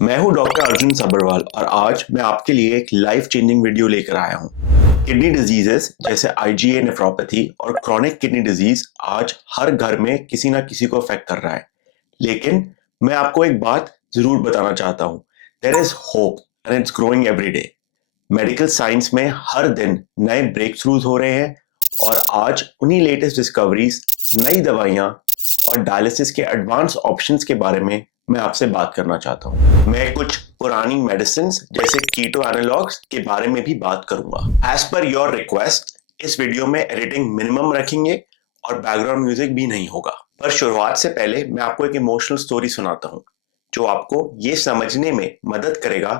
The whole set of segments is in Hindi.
मैं हूं डॉक्टर अर्जुन सबरवाल और आज मैं आपके लिए एक लाइफ चेंजिंग वीडियो लेकर आया हूं। किडनी डिजीजेस जैसे आईजीए नेफ्रोपैथी और क्रॉनिक किडनी डिजीज आज हर घर में किसी ना किसी को अफेक्ट कर रहा है। लेकिन मैं आपको एक बात जरूर बताना चाहता हूं, there is hope and it's growing every day. Medical science में हर दिन नए ब्रेक थ्रूज हो रहे हैं और आज उन्हीं लेटेस्ट डिस्कवरीज, नई दवाइयां और डायलिसिस के एडवांस ऑप्शंस के बारे में मैं आपसे बात करना चाहता हूँ। मैं कुछ पुरानी मेडिसिन जैसे कीटो एनालॉग्स के बारे में भी बात करूंगा। एज पर योर रिक्वेस्ट इस वीडियो में एडिटिंग मिनिमम रखेंगे और बैकग्राउंड म्यूजिक भी नहीं होगा। पर शुरुआत से पहले मैं आपको एक इमोशनल स्टोरी सुनाता हूँ जो आपको ये समझने में मदद करेगा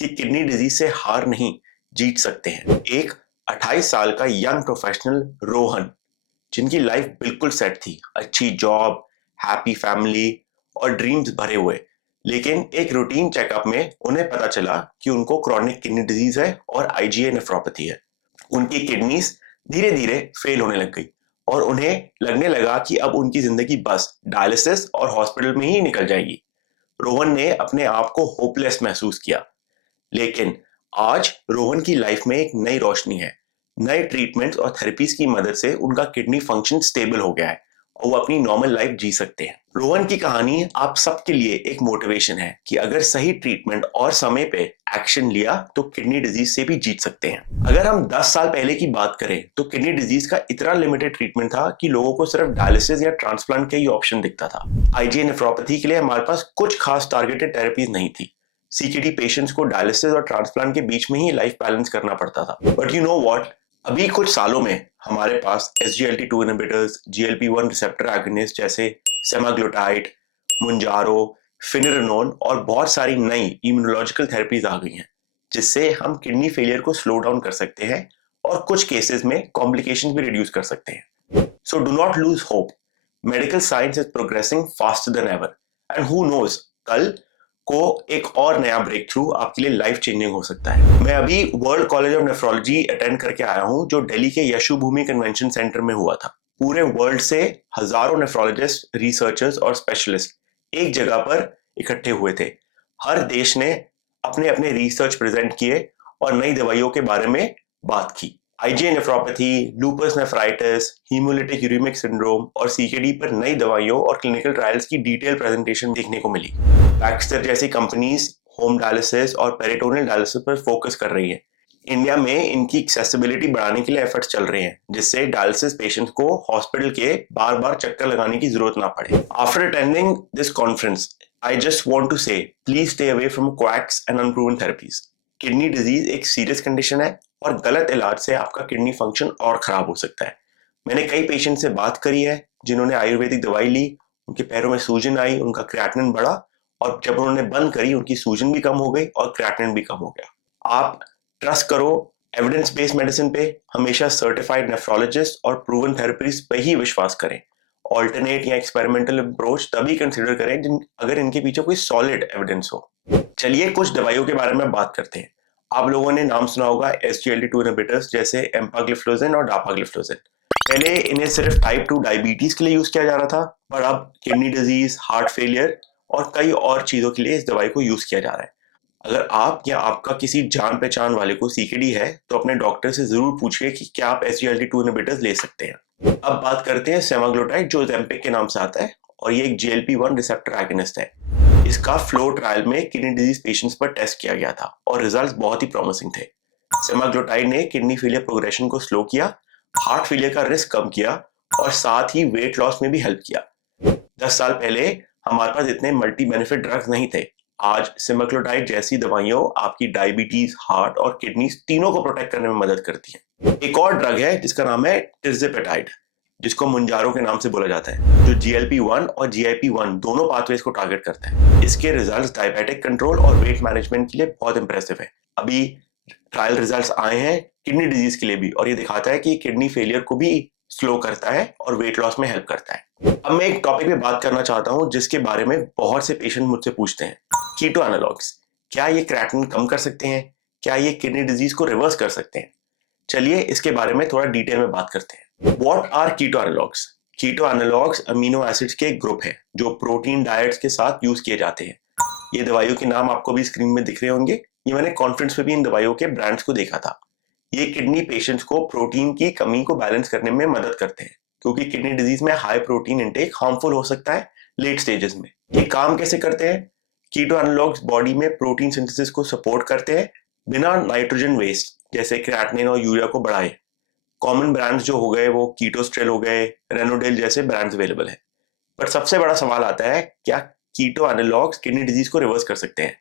कि किडनी डिजीज से हार नहीं, जीत सकते हैं। एक 28 साल का यंग प्रोफेशनल रोहन, जिनकी लाइफ बिल्कुल सेट थी, अच्छी जॉब, हैप्पी फैमिली और ड्रीम्स भरे हुए, लेकिन एक रूटीन चेकअप में उन्हें पता चला कि उनको क्रॉनिक किडनी डिजीज है और आईजीए नेफ्रोपैथी है। उनकी किडनीज धीरे धीरे फेल होने लग गई और उन्हें लगने लगा कि अब उनकी जिंदगी बस डायलिसिस और हॉस्पिटल में ही निकल जाएगी। रोहन ने अपने आप को होपलेस महसूस किया, लेकिन आज रोहन की लाइफ में एक नई रोशनी है। नए ट्रीटमेंट्स और थेरेपीज की मदद से उनका किडनी फंक्शन स्टेबल हो गया है और वो अपनी नॉर्मल लाइफ जी सकते हैं। रोहन की कहानी आप सबके लिए एक मोटिवेशन है कि अगर सही ट्रीटमेंट और समय पे एक्शन लिया तो किडनी डिजीज से भी जीत सकते हैं। अगर हम 10 साल पहले की बात करें तो किडनी डिजीज का इतना लिमिटेड ट्रीटमेंट था कि लोगों को सिर्फ डायलिसिस या ट्रांसप्लांट का ही ऑप्शन दिखता था। आईजीए नेफ्रोपैथी के लिए हमारे पास कुछ खास टारगेटेड थेरेपीज नहीं थी। सीकेडी पेशेंट्स को डायलिसिस और ट्रांसप्लांट के बीच में ही लाइफ बैलेंस करना पड़ता था। बट यू नो व्हाट, अभी कुछ सालों में हमारे पास SGLT2 inhibitors, GLP-1 receptor agonist जैसे सेमाग्लोटाइड, मुंजारो, फिनेरेनोन और बहुत सारी नई इम्यूनोलॉजिकल थेरेपीज आ गई हैं, जिससे हम किडनी फेलियर को स्लो डाउन कर सकते हैं और कुछ केसेस में कॉम्प्लिकेशंस भी रिड्यूस कर सकते हैं। So do not lose hope, medical science is progressing faster than ever and who knows, कल को एक और नया ब्रेक थ्रू आपके लिए लाइफ चेंजिंग हो सकता है। मैं अभी world college of nephrology attend करके आया हूँ जो दिल्ली के यशु भूमि कन्वेंशन सेंटर में हुआ था। पूरे वर्ल्ड से हजारों नेफ्रोलॉजिस्ट, रिसर्चर्स और स्पेशलिस्ट एक जगह पर इकट्ठे हुए थे। हर देश ने अपने अपने रिसर्च प्रेजेंट किए और नई दवाइयों के बारे में बात की। IgA nephropathy, lupus nephritis, haemolytic uraemic syndrome और सीकेडी पर नई दवाइयों और क्लिनिकल ट्रायल्स की डिटेल प्रेजेंटेशन देखने को मिली। बैक्स्टर जैसी कंपनीज होम डायलिसिस और पेरिटोनियल डायलिसिस पर फोकस कर रही है। इंडिया में इनकी एक्सेसिबिलिटी बढ़ाने के लिए एफर्ट्स चल रहे हैं, जिससे डायलिसिस पेशेंट्स को हॉस्पिटल के बार बार चक्कर लगाने की जरूरत ना पड़े। After attending this conference, I just want to say please stay away from quacks and unproven therapies. Kidney disease एक सीरियस कंडीशन है और गलत इलाज से आपका किडनी फंक्शन और खराब हो सकता है। मैंने कई पेशेंट से बात करी है जिन्होंने आयुर्वेदिक दवाई ली, उनके पैरों में सूजन आई, उनका क्रिएटिनिन बढ़ा और जब उन्होंने बंद करी उनकी सूजन भी कम हो गई और क्रिएटिनिन भी कम हो गया। आप ट्रस्ट करो एविडेंस बेस्ड मेडिसिन पे, हमेशा सर्टिफाइड नेफ्रोलॉजिस्ट और प्रूवन थेरेपीज पे ही विश्वास करें। ऑल्टरनेट या एक्सपेरिमेंटल अप्रोच तभी कंसिडर करें अगर इनके पीछे कोई सॉलिड एविडेंस हो। चलिए कुछ दवाइयों के बारे में बात करते हैं। आप लोगों ने नाम सुना होगा SGLT2 इनहिबिटर्स जैसे एम्पाग्लिफ्लोजिन और डापाग्लिफ्लोजिन। पहले इन्हें सिर्फ टाइप 2 डायबिटीज के लिए यूज किया जा रहा था, पर अब किडनी डिजीज, हार्ट फेलियर और कई और चीजों के लिए इस दवाई को यूज किया जा रहा है। अगर आप या आपका किसी जान पहचान वाले को सीकेडी है तो अपने डॉक्टर से जरूर पूछिए कि क्या आप SGLT2 इनहिबिटर्स ले सकते हैं। अब बात करते हैं सेमाग्लोटाइड, जो ज़ेम्पिक के नाम से आता है और ये एक GLP-1 रिसेप्टर एगोनिस्ट है। इसका फ्लो ट्रायल में किडनी डिजीज पेशेंट्स पर टेस्ट किया गया था और रिजल्ट्स बहुत ही प्रॉमिसिंग थे। सेमाग्लोटाइड ने किडनी फेलियर प्रोग्रेशन को स्लो किया, हार्ट फेलियर का रिस्क कम किया और साथ ही वेट लॉस में भी हेल्प किया। 10 साल पहले हमारे पास इतने मल्टी बेनिफिट ड्रग्स नहीं थे। आज सेमाग्लोटाइड जैसी दवाइयों आपकी डायबिटीज, हार्ट और किडनी तीनों को प्रोटेक्ट करने में मदद करती है। एक और ड्रग है जिसका नाम है टिrzepatide, जिसको मुंजारो के नाम से बोला जाता है, जो GLP-1 और GIP-1 दोनों पाथवेज को टारगेट करता है। इसके रिजल्ट्स डायबिटिक कंट्रोल और वेट मैनेजमेंट के लिए बहुत इंप्रेसिव है। अभी ट्रायल रिजल्ट्स आए हैं किडनी डिजीज के लिए भी और ये दिखाता है कि किडनी फेलियर को भी स्लो करता है और वेट लॉस में हेल्प करता है। अब मैं एक टॉपिक पे बात करना चाहता हूँ जिसके बारे में बहुत से पेशेंट मुझसे पूछते हैं, कीटो एनालॉग्स। क्या ये क्रिएटिनिन कम कर सकते हैं? क्या ये किडनी डिजीज को रिवर्स कर सकते हैं? चलिए इसके बारे में थोड़ा डिटेल में बात करते हैं। What are keto analogs? Keto analogs amino acids के एक ग्रुप है जो प्रोटीन डाइट्स के साथ यूज किए जाते हैं। ये दवाइयों के नाम आपको भी स्क्रीन में दिख रहे होंगे। ये मैंने कॉन्फ्रेंस में भी इन दवाइयों के ब्रांड्स को देखा था। ये किडनी पेशेंट्स को प्रोटीन की कमी को बैलेंस करने में मदद करते हैं, क्योंकि किडनी डिजीज में हाई प्रोटीन इंटेक हार्मफुल हो सकता है लेट स्टेजेस में। ये काम कैसे करते हैं? कीटो एनालॉग्स बॉडी में प्रोटीन सिंथेसिस को सपोर्ट करते हैं बिना नाइट्रोजन वेस्ट जैसे क्रिएटिनिन और यूरिया को बढ़ाए। कॉमन ब्रांड्स जो हो गए वो कीटोस्ट्रेल हो गए, रेनोडेल जैसे ब्रांड्स अवेलेबल है। पर सबसे बड़ा सवाल आता है, क्या कीटो एनालॉग्स किडनी डिजीज को रिवर्स कर सकते हैं?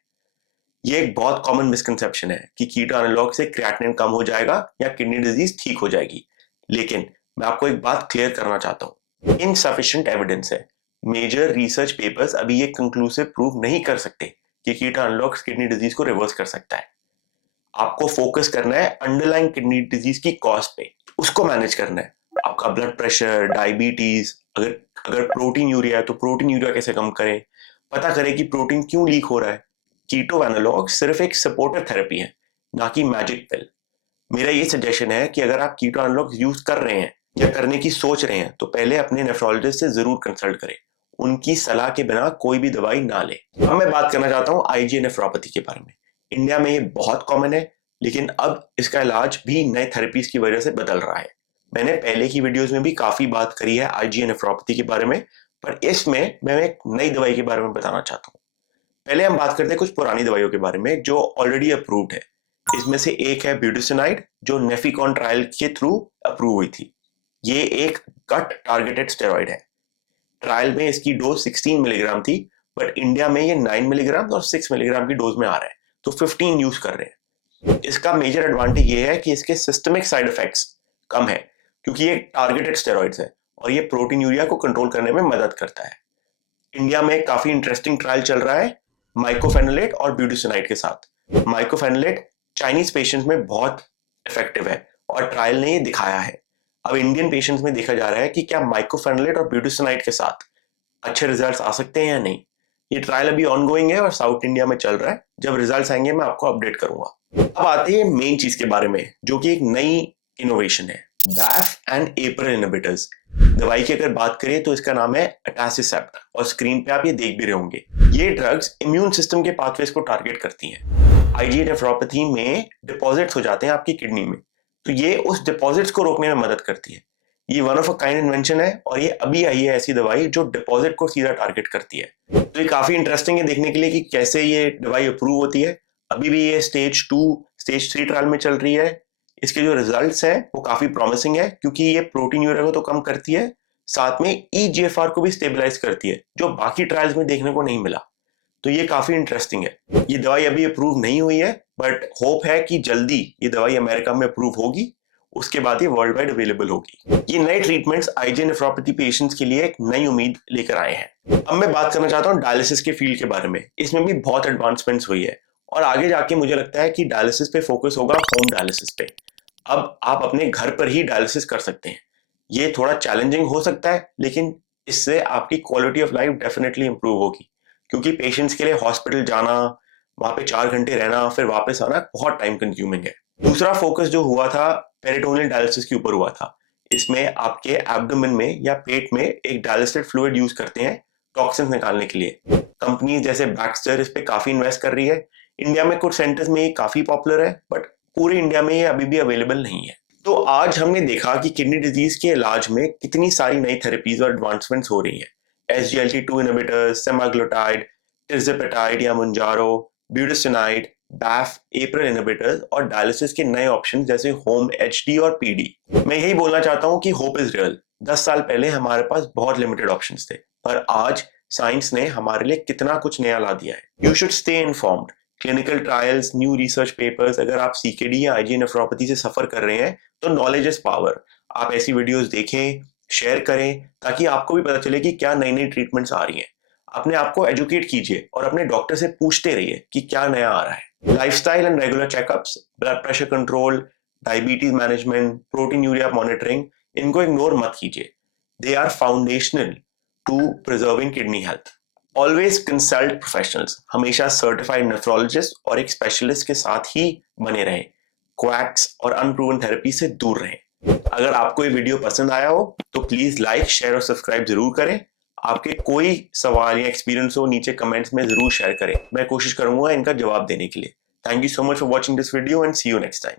ये एक बहुत कॉमन मिसकंसेप्शन है कि कीटो एनालॉग से क्रिएटिनिन कम हो जाएगा या किडनी डिजीज ठीक हो जाएगी। लेकिन मैं आपको एक बात क्लियर करना चाहता हूँ, इनसफिशिएंट एविडेंस है। मेजर रिसर्च पेपर्स अभी ये कंक्लूसिव प्रूव नहीं कर सकते कि कीटो एनालॉग्स किडनी डिजीज को रिवर्स कर सकता है। आपको फोकस करना है अंडरलाइंग किडनी डिजीज की कॉज पे, उसको मैनेज करना है। आपका ब्लड प्रेशर, डायबिटीज, अगर प्रोटीन यूरिया है तो प्रोटीन यूरिया कैसे कम करें, पता करें कि प्रोटीन क्यों लीक हो रहा है। कीटो एनालॉग सिर्फ एक सपोर्टिव थेरेपी है, ना कि मैजिक पिल। मेरा ये सजेशन है कि अगर आप कीटो एनालॉग यूज कर रहे हैं या करने की सोच रहे हैं तो पहले अपने नेफ्रोलॉजिस्ट से जरूर कंसल्ट करें। उनकी सलाह के बिना कोई भी दवाई ना ले। अब मैं बात करना चाहता हूँ आईजीए नेफ्रोपैथी के बारे में। इंडिया में ये बहुत कॉमन है, लेकिन अब इसका इलाज भी नए थेरेपीज की वजह से बदल रहा है। मैंने पहले की वीडियोस में भी काफी बात करी है आईजीए नेफ्रोपैथी के बारे में, पर इसमें मैं एक नई दवाई के बारे में बताना चाहता हूँ। पहले हम बात करते हैं कुछ पुरानी दवाइयों के बारे में जो ऑलरेडी अप्रूव्ड है। इसमें से एक है ब्यूटिसिनाइड, जो नेफिकॉन ट्रायल के थ्रू अप्रूव हुई थी। ये एक गट टारगेटेड स्टेरॉइड है। ट्रायल में इसकी डोज 16 मिलीग्राम थी, बट इंडिया में ये 9 मिलीग्राम और 6 मिलीग्राम की डोज में आ रहा है, तो 15 यूज कर रहे हैं। इसका मेजर एडवांटेज ये है कि इसके सिस्टमिक साइड इफेक्ट्स कम है, क्योंकि ये टारगेटेड स्टेरॉइड्स है और ये प्रोटीन यूरिया को कंट्रोल करने में मदद करता है। इंडिया में काफी इंटरेस्टिंग ट्रायल चल रहा है माइकोफेनोलेट और ब्यूटिसिनाइड के साथ। माइकोफेनोलेट चाइनीज पेशेंट्स में बहुत इफेक्टिव है और ट्रायल ने ये दिखाया है। अब इंडियन पेशेंट्स में देखा जा रहा है कि क्या माइकोफेनोलेट और ब्यूटिसिनाइड के साथ अच्छे रिजल्ट्स आ सकते हैं या नहीं। ये ट्रायल अभी ऑनगोइंग है और साउथ इंडिया में चल रहा है। जब रिजल्ट्स आएंगे मैं आपको अपडेट करूंगा। अब आते हैं मेन चीज के बारे में, जो कि एक नई इनोवेशन है, BAFF एंड APRIL इनहिबिटर्स। दवाई की अगर बात करें तो इसका नाम है अटैसिसेप्ट और स्क्रीन पे आप ये देख भी रहे होंगे। ये ड्रग्स इम्यून सिस्टम के पाथवेज को टारगेट करती हैं। आईजीए नेफ्रोपैथी में डिपॉजिट्स हो जाते हैं आपकी किडनी में, तो ये उस डिपॉजिट्स को रोकने में मदद करती है। ये one of a kind invention है और ये अभी आई है ऐसी दवाई जो डिपॉजिट को सीधा टारगेट करती है। तो ये काफी इंटरेस्टिंग है देखने के लिए कि कैसे ये दवाई अप्रूव होती है। अभी भी ये स्टेज 2 स्टेज 3 ट्रायल में चल रही है। इसके जो रिजल्ट्स हैं वो काफी प्रॉमिसिंग है, क्योंकि ये प्रोटीन यूरिया को तो कम करती है, साथ में ईजीएफआर को भी स्टेबलाइज करती है, जो बाकी ट्रायल्स में देखने को नहीं मिला। तो ये काफी इंटरेस्टिंग है। ये दवाई अभी अप्रूव नहीं हुई है, बट होप है कि जल्दी ये दवाई अमेरिका में अप्रूव होगी, उसके बाद ये वर्ल्ड वाइड अवेलेबल होगी। ये नए ट्रीटमेंट्स आईजीए नेफ्रोपैथी पेशेंट्स के लिए एक नई उम्मीद लेकर आए हैं। अब मैं बात करना चाहता हूँ डायलिसिस के फील्ड के बारे में। इसमें भी बहुत एडवांसमेंट्स हुई है और आगे जाके मुझे लगता है कि डायलिसिस पे फोकस होगा, होम डायलिसिस पे। अब आप अपने घर पर ही डायलिसिस कर सकते हैं। ये थोड़ा चैलेंजिंग हो सकता है, लेकिन इससे आपकी quality of life definitely improve होगी, क्योंकि पेशेंट्स के लिए हॉस्पिटल जाना, वहां पे 4 घंटे रहना, फिर वापस आना बहुत टाइम कंज्यूमिंग है। दूसरा फोकस जो हुआ था पेरिटोनियल डायलिसिस के ऊपर हुआ था। इसमें आपके एब्डोमेन में या पेट में एक डायलिसिस फ्लूइड यूज करते हैं टॉक्सिन्स निकालने के लिए। कंपनीज जैसे बैक्स्टर इस पे काफी इन्वेस्ट कर रही है। इंडिया में कुछ सेंटर्स में ये काफी पॉपुलर है, बट पूरे इंडिया में ये अभी भी अवेलेबल नहीं है। तो आज हमने देखा कि किडनी डिजीज के इलाज में कितनी सारी नई थेरेपीज और एडवांसमेंट्स हो रही हैं। SGLT2 इनहिबिटर्स, सेमाग्लोटाइड, टिrzepatide या मुंजारो, ब्यूटिसिनाइड, BAFF, APRIL इनहिबिटर्स और डायलिसिस के नए ऑप्शंस जैसे होम HD और PD। मैं यही बोलना चाहता हूँ कि होप इज रियल। 10 साल पहले हमारे पास बहुत लिमिटेड ऑप्शंस थे, पर आज साइंस ने हमारे लिए कितना कुछ नया ला दिया है। You should stay informed. Clinical trials, new research papers, अगर आप CKD या आईजीए नेफ्रोपैथी से सफर कर रहे हैं तो नॉलेज इज पावर। आप ऐसी वीडियोस देखें, शेयर करें, ताकि आपको भी पता चले कि क्या नई नई ट्रीटमेंट्स आ रही हैं। अपने आप को एजुकेट कीजिए और अपने डॉक्टर से पूछते रहिए कि क्या नया आ रहा है। Lifestyle and regular checkups, blood pressure control, diabetes management, protein urea monitoring, इनको इग्नोर मत कीजिए। They are foundational to preserving kidney health. Always consult professionals. हमेशा सर्टिफाइड नेफ्रोलॉजिस्ट और एक स्पेशलिस्ट के साथ ही बने रहें। क्वैक्स और अनप्रूवन थेरेपी से दूर रहें। अगर आपको ये वीडियो पसंद आया हो तो प्लीज लाइक, शेयर और सब्सक्राइब जरूर करें। आपके कोई सवाल या एक्सपीरियंस हो नीचे कमेंट्स में जरूर शेयर करें, मैं कोशिश करूंगा इनका जवाब देने के लिए। Thank you so much for watching this video and see you next time.